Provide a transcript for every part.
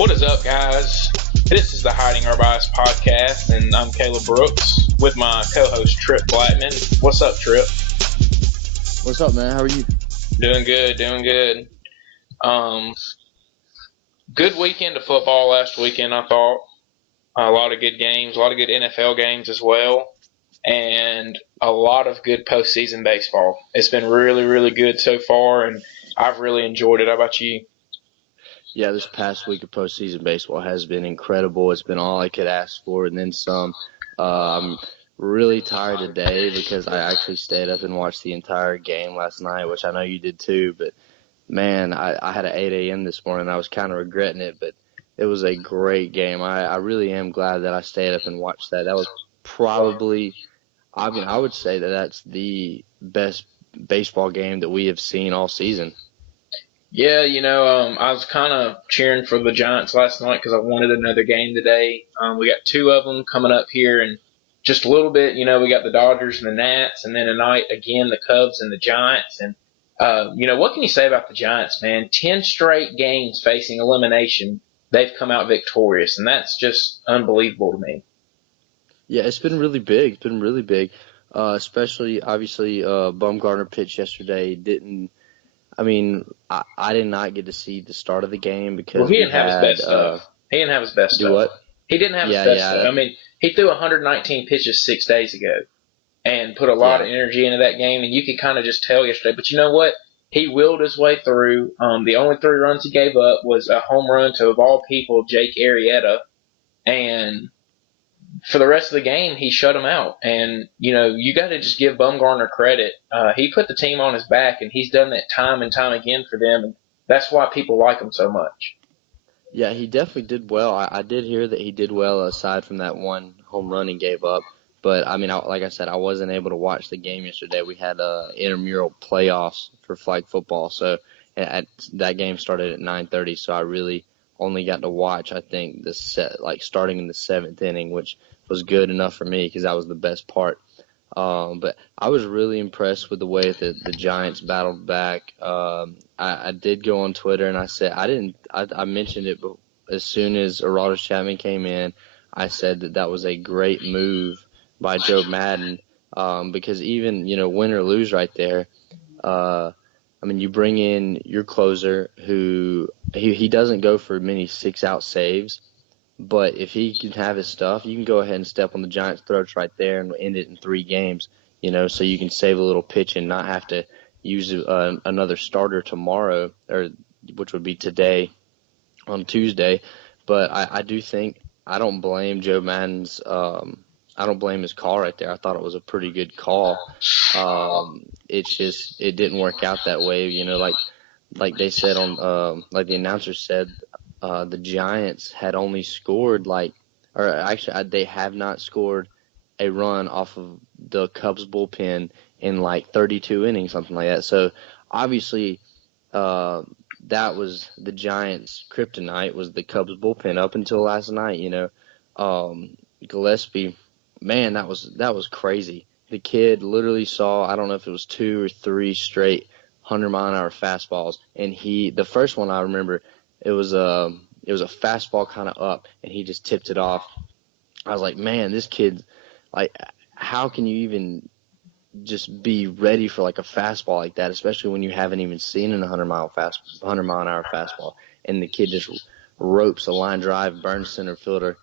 What is up, guys? This is the Hiding Our Bias podcast, and I'm Caleb Brooks with my co-host Tripp Blackmon. What's up, Tripp? What's up, man? How are you? Doing good, doing good. Good weekend of football last weekend, I thought. A lot of good games, a lot of good NFL games as well, and a lot of good postseason baseball. It's been really, really good so far, and I've really enjoyed it. How about you? Yeah, this past week of postseason baseball has been incredible. It's been all I could ask for, and then some. I'm really tired today because I actually stayed up and watched the entire game last night, which I know you did too. But, man, I had an 8 a.m. this morning. I was kind of regretting it, but it was a great game. I really am glad that I stayed up and watched that. That was probably, I would say that that's the best baseball game that we have seen all season. Yeah, I was kind of cheering for the Giants last night because I wanted another game today. We got two of them coming up here in just a little bit. We got the Dodgers and the Nats, and then tonight, again, the Cubs and the Giants. And, what can you say about the Giants, man? 10 straight games facing elimination, they've come out victorious, and that's just unbelievable to me. Yeah, it's been really big. It's been really big, especially, obviously, Bumgarner pitched yesterday. I did not get to see the start of the game because he didn't have his best stuff. He didn't have his best stuff. Do what? He didn't have his best stuff. He threw 119 pitches 6 days ago and put a lot of energy into that game, and you could kind of just tell yesterday. But you know what? He willed his way through. The only 3 runs he gave up was a home run to, of all people, Jake Arrieta, and for the rest of the game, he shut him out. And, you got to just give Bumgarner credit. He put the team on his back, and he's done that time and time again for them. And that's why people like him so much. Yeah, he definitely did well. I did hear that he did well aside from that one home run he gave up. But, like I said, I wasn't able to watch the game yesterday. We had intramural playoffs for flag football. So that game started at 9:30, so I really only got to watch, I think, starting in the 7th inning, which was good enough for me because that was the best part. But I was really impressed with the way that the Giants battled back. I did go on Twitter and I said I mentioned it, but as soon as Aroldis Chapman came in, I said that was a great move by Joe Madden, because even win or lose right there. You bring in your closer who he doesn't go for many 6-out saves, but if he can have his stuff, you can go ahead and step on the Giants' throats right there and end it in 3 games, so you can save a little pitch and not have to use another starter tomorrow, which would be today on Tuesday. But I do think I don't blame Joe Madden's I don't blame his call right there. I thought it was a pretty good call. It's just it didn't work out that way. Like they said like the announcer said, the Giants had only scored they have not scored a run off of the Cubs bullpen in 32 innings, something like that. So obviously, that was the Giants' kryptonite, was the Cubs bullpen up until last night. Gillespie. Man, that was crazy. The kid literally saw, I don't know if it was 2 or 3 straight 100-mile-an-hour fastballs, and the first one I remember, it was a fastball kind of up, and he just tipped it off. I was like, man, this kid, how can you even just be ready for a fastball like that, especially when you haven't even seen an 100-mile-an-hour fastball, and the kid just ropes a line drive, burns center fielder.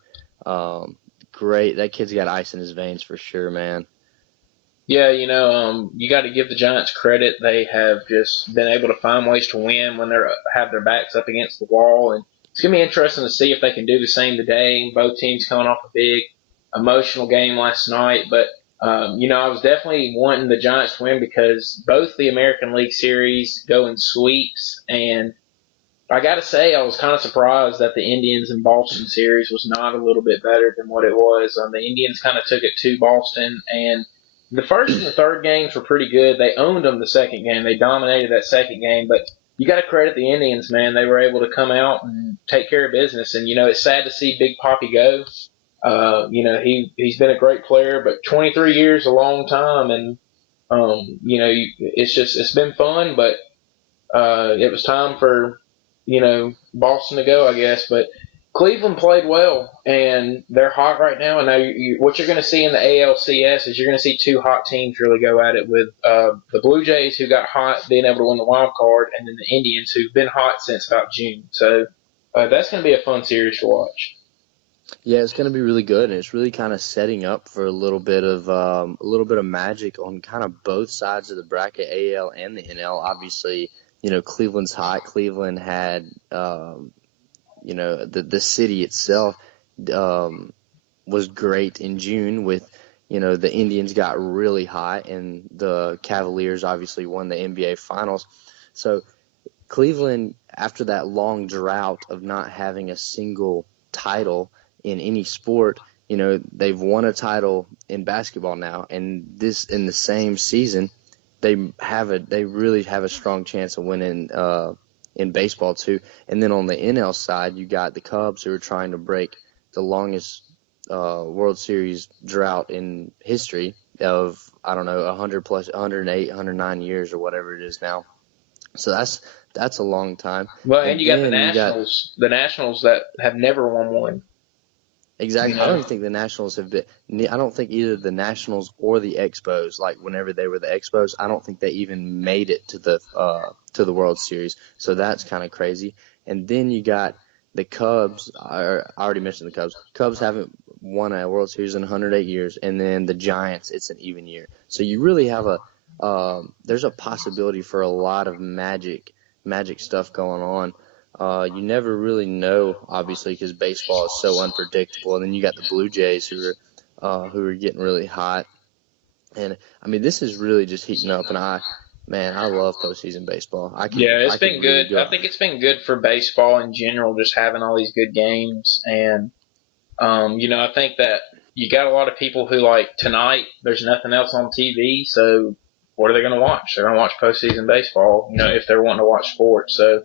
Great. That kid's got ice in his veins for sure, man. Yeah, you got to give the Giants credit. They have just been able to find ways to win when they have their backs up against the wall. And it's going to be interesting to see if they can do the same today. Both teams coming off a big emotional game last night. But, I was definitely wanting the Giants to win because both the American League Series go in sweeps, and I got to say, I was kind of surprised that the Indians and Boston series was not a little bit better than what it was. The Indians kind of took it to Boston, and the first and the third games were pretty good. They owned them the second game. They dominated that second game, but you got to credit the Indians, man. They were able to come out and take care of business, and, it's sad to see Big Papi go. He's been a great player, but 23 years is a long time, and, it's been fun, but it was time for Boston to go, I guess. But Cleveland played well, and they're hot right now. And now what you're going to see in the ALCS is you're going to see two hot teams really go at it with the Blue Jays, who got hot, being able to win the wild card, and then the Indians, who've been hot since about June. So that's going to be a fun series to watch. Yeah, it's going to be really good, and it's really kind of setting up for a little bit of magic on kind of both sides of the bracket, AL and the NL. Obviously, Cleveland's hot. Cleveland had the city itself was great in June with, the Indians got really hot, and the Cavaliers obviously won the NBA Finals. So Cleveland, after that long drought of not having a single title in any sport, they've won a title in basketball now, and this in the same season, they really have a strong chance of winning in baseball too. And then on the NL side, you got the Cubs, who are trying to break the longest World Series drought in history of, I don't know, 108, 109 years or whatever it is now. So that's a long time. Well, and you got the Nationals, that have never won one. Exactly. I don't even think the Nationals have been. I don't think either the Nationals or the Expos, like whenever they were the Expos, I don't think they even made it to the World Series. So that's kind of crazy. And then you got the Cubs. I already mentioned the Cubs. Cubs haven't won a World Series in 108 years, and then the Giants, it's an even year. So you really have there's a possibility for a lot of magic stuff going on. You never really know, obviously, because baseball is so unpredictable. And then you got the Blue Jays who are getting really hot. And I mean, this is really just heating up. And I love postseason baseball. It's been good. I think it's been good for baseball in general, just having all these good games. And I think that you got a lot of people who, like, tonight there's nothing else on TV, so what are they going to watch? They're going to watch postseason baseball, if they're wanting to watch sports. So.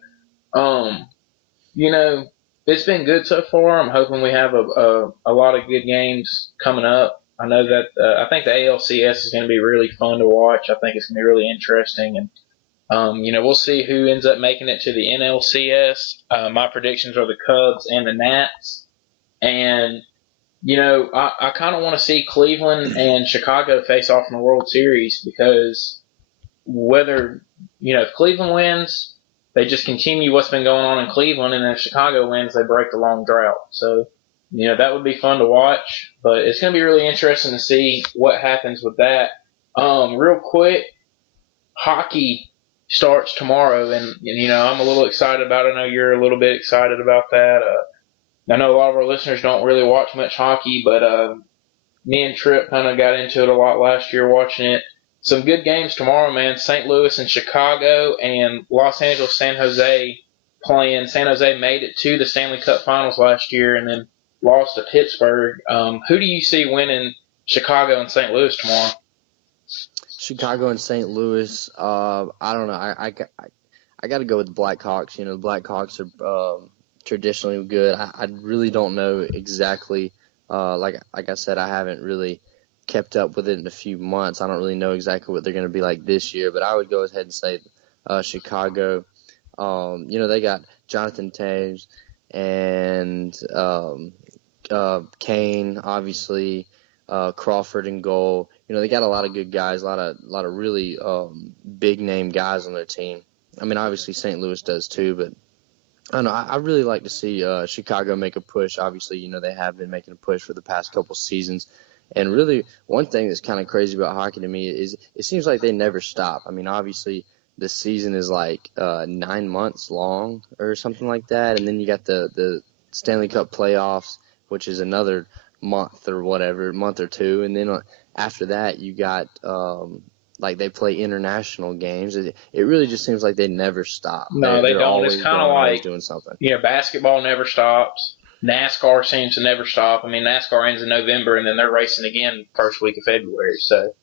It's been good so far. I'm hoping we have a lot of good games coming up. I know that I think the ALCS is going to be really fun to watch. I think it's going to be really interesting, and we'll see who ends up making it to the NLCS. My predictions are the Cubs and the Nats, and I kind of want to see Cleveland and Chicago face off in the World Series, because whether if Cleveland wins, they just continue what's been going on in Cleveland, and if Chicago wins, they break the long drought. So, that would be fun to watch, but it's going to be really interesting to see what happens with that. Real quick, hockey starts tomorrow, and I'm a little excited about it. I know you're a little bit excited about that. I know a lot of our listeners don't really watch much hockey, but me and Tripp kind of got into it a lot last year watching it. Some good games tomorrow, man. St. Louis and Chicago, and Los Angeles, San Jose playing. San Jose made it to the Stanley Cup Finals last year and then lost to Pittsburgh. Who do you see winning Chicago and St. Louis tomorrow? Chicago and St. Louis. I don't know. I got to go with the Blackhawks. The Blackhawks are traditionally good. I really don't know exactly. Like I said, I haven't really kept up with it in a few months. I don't really know exactly what they're going to be like this year, but I would go ahead and say Chicago. They got Jonathan Taves and Kane, obviously, Crawford in goal. They got a lot of good guys, a lot of really big name guys on their team. I mean, obviously St. Louis does too, but I don't know. I really like to see Chicago make a push. Obviously, they have been making a push for the past couple seasons. And really, one thing that's kind of crazy about hockey to me is it seems like they never stop. I mean, obviously, the season is like 9 months long or something like that. And then you got the Stanley Cup playoffs, which is another month or two. And then after that, you got they play international games. It really just seems like they never stop. No, they don't. It's kind of like doing something. Basketball never stops. NASCAR seems to never stop. I mean, NASCAR ends in November, and then they're racing again first week of February. So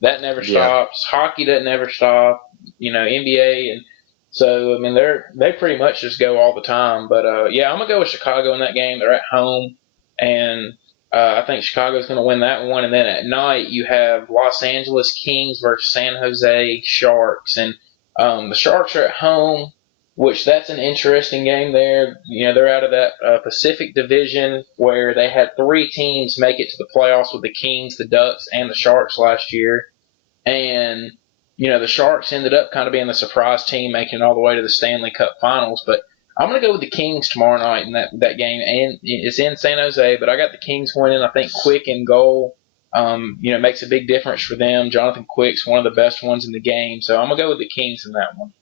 that never stops. Hockey doesn't ever stop. NBA, and so I mean they pretty much just go all the time. But I'm gonna go with Chicago in that game. They're at home, and I think Chicago's gonna win that one. And then at night you have Los Angeles Kings versus San Jose Sharks, and the Sharks are at home. which that's an interesting game there. They're out of that Pacific Division where they had three teams make it to the playoffs with the Kings, the Ducks, and the Sharks last year. And, the Sharks ended up kind of being the surprise team, making it all the way to the Stanley Cup Finals. But I'm going to go with the Kings tomorrow night in that game. And it's in San Jose, but I got the Kings winning. I think Quick in goal, makes a big difference for them. Jonathan Quick's one of the best ones in the game. So I'm going to go with the Kings in that one.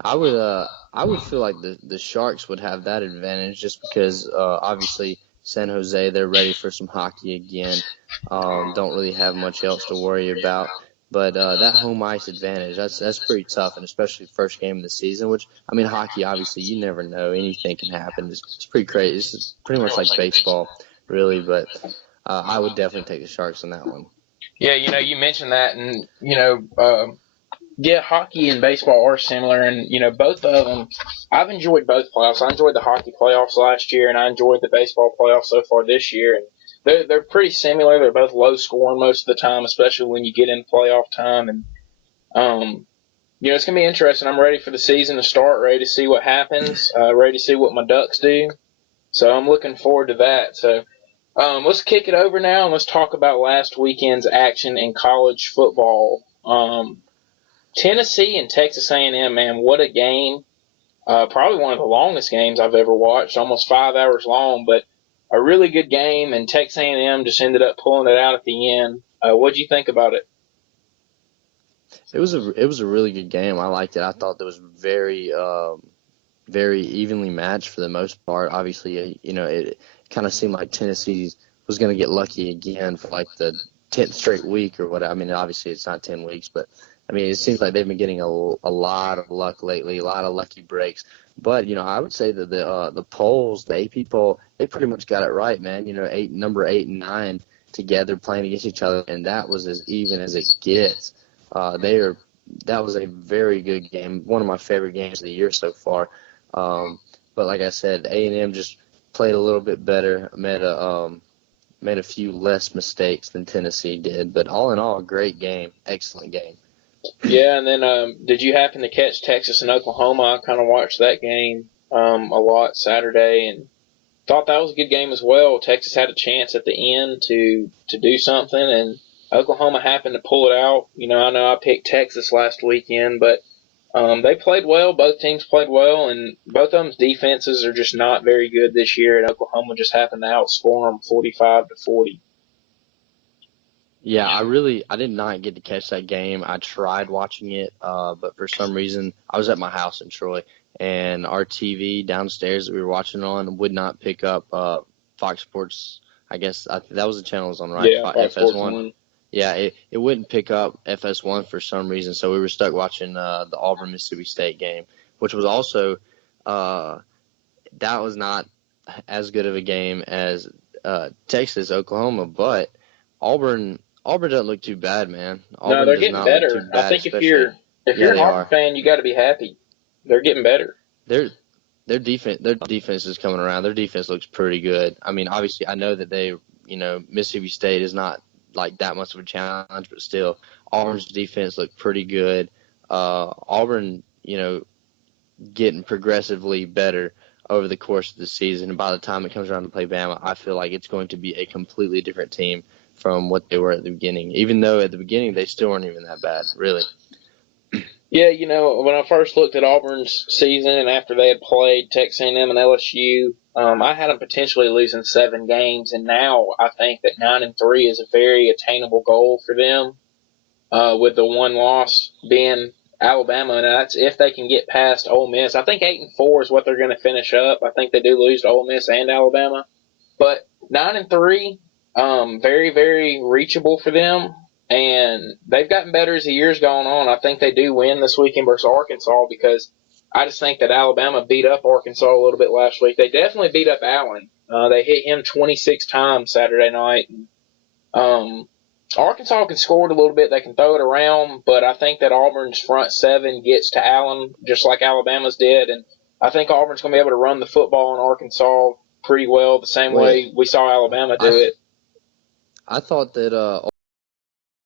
I would feel like the Sharks would have that advantage just because obviously San Jose, they're ready for some hockey again. Don't really have much else to worry about. But that home ice advantage, that's pretty tough, and especially first game of the season, which, I mean, hockey, obviously, you never know. Anything can happen. It's pretty crazy. It's pretty much like baseball, really, but I would definitely take the Sharks on that one. Yeah, you mentioned that, and, yeah, hockey and baseball are similar, and, both of them, I've enjoyed both playoffs. I enjoyed the hockey playoffs last year, and I enjoyed the baseball playoffs so far this year, and they're pretty similar. They're both low scoring most of the time, especially when you get in playoff time, and, it's going to be interesting. I'm ready for the season to start, ready to see what happens, ready to see what my Ducks do, so I'm looking forward to that. So let's kick it over now, and let's talk about last weekend's action in college football. Tennessee and Texas A&M, man, what a game. Probably one of the longest games I've ever watched, almost 5 hours long, but a really good game, and Texas A&M just ended up pulling it out at the end. What did you think about it? It was a really good game. I liked it. I thought it was very evenly matched for the most part. Obviously, it kind of seemed like Tennessee was going to get lucky again for like the 10th straight week or whatever. I mean, obviously it's not 10 weeks, but I mean, it seems like they've been getting a lot of luck lately, a lot of lucky breaks. But, I would say that the polls, the AP poll, they pretty much got it right, man. Number 8 and 9 together playing against each other, and that was as even as it gets. That was a very good game, one of my favorite games of the year so far. But like I said, A&M just played a little bit better, made a few less mistakes than Tennessee did. But all in all, great game, excellent game. Yeah, and then did you happen to catch Texas and Oklahoma? I kind of watched that game a lot Saturday and thought that was a good game as well. Texas had a chance at the end to do something, and Oklahoma happened to pull it out. I know I picked Texas last weekend, but they played well. Both teams played well, and both of them's defenses are just not very good this year, and Oklahoma just happened to outscore them 45-40. Yeah, I did not get to catch that game. I tried watching it, but for some reason, I was at my house in Troy, and our TV downstairs that we were watching on would not pick up Fox Sports. I guess that was the channel it was on, right? Yeah, Fox Sports 1. Yeah, it wouldn't pick up FS1 for some reason, so we were stuck watching the Auburn-Mississippi State game, which was also that was not as good of a game as Texas-Oklahoma, but Auburn doesn't look too bad, man. No, they're getting better. I think if you're an Auburn fan, you got to be happy. They're getting better. Their defense is coming around. Their defense looks pretty good. I mean, obviously, I know that Mississippi State is not like that much of a challenge, but still, Auburn's defense looked pretty good. Auburn, getting progressively better over the course of the season. And by the time it comes around to play Bama, I feel like it's going to be a completely different team from what they were at the beginning, even though at the beginning they still weren't even that bad, really. Yeah, when I first looked at Auburn's season and after they had played Texas A&M and LSU, I had them potentially losing 7 games, and now I think that 9-3 is a very attainable goal for them, with the one loss being Alabama, and that's if they can get past Ole Miss. I think 8-4 is what they're going to finish up. I think they do lose to Ole Miss and Alabama, but 9-3. Very, very reachable for them, and they've gotten better as the year's gone on. I think they do win this weekend versus Arkansas because I just think that Alabama beat up Arkansas a little bit last week. They definitely beat up Allen. They hit him 26 times Saturday night. Arkansas can score it a little bit. They can throw it around, but I think that Auburn's front 7 gets to Allen just like Alabama's did, and I think Auburn's going to be able to run the football in Arkansas pretty well the same way we saw Alabama do it. I thought that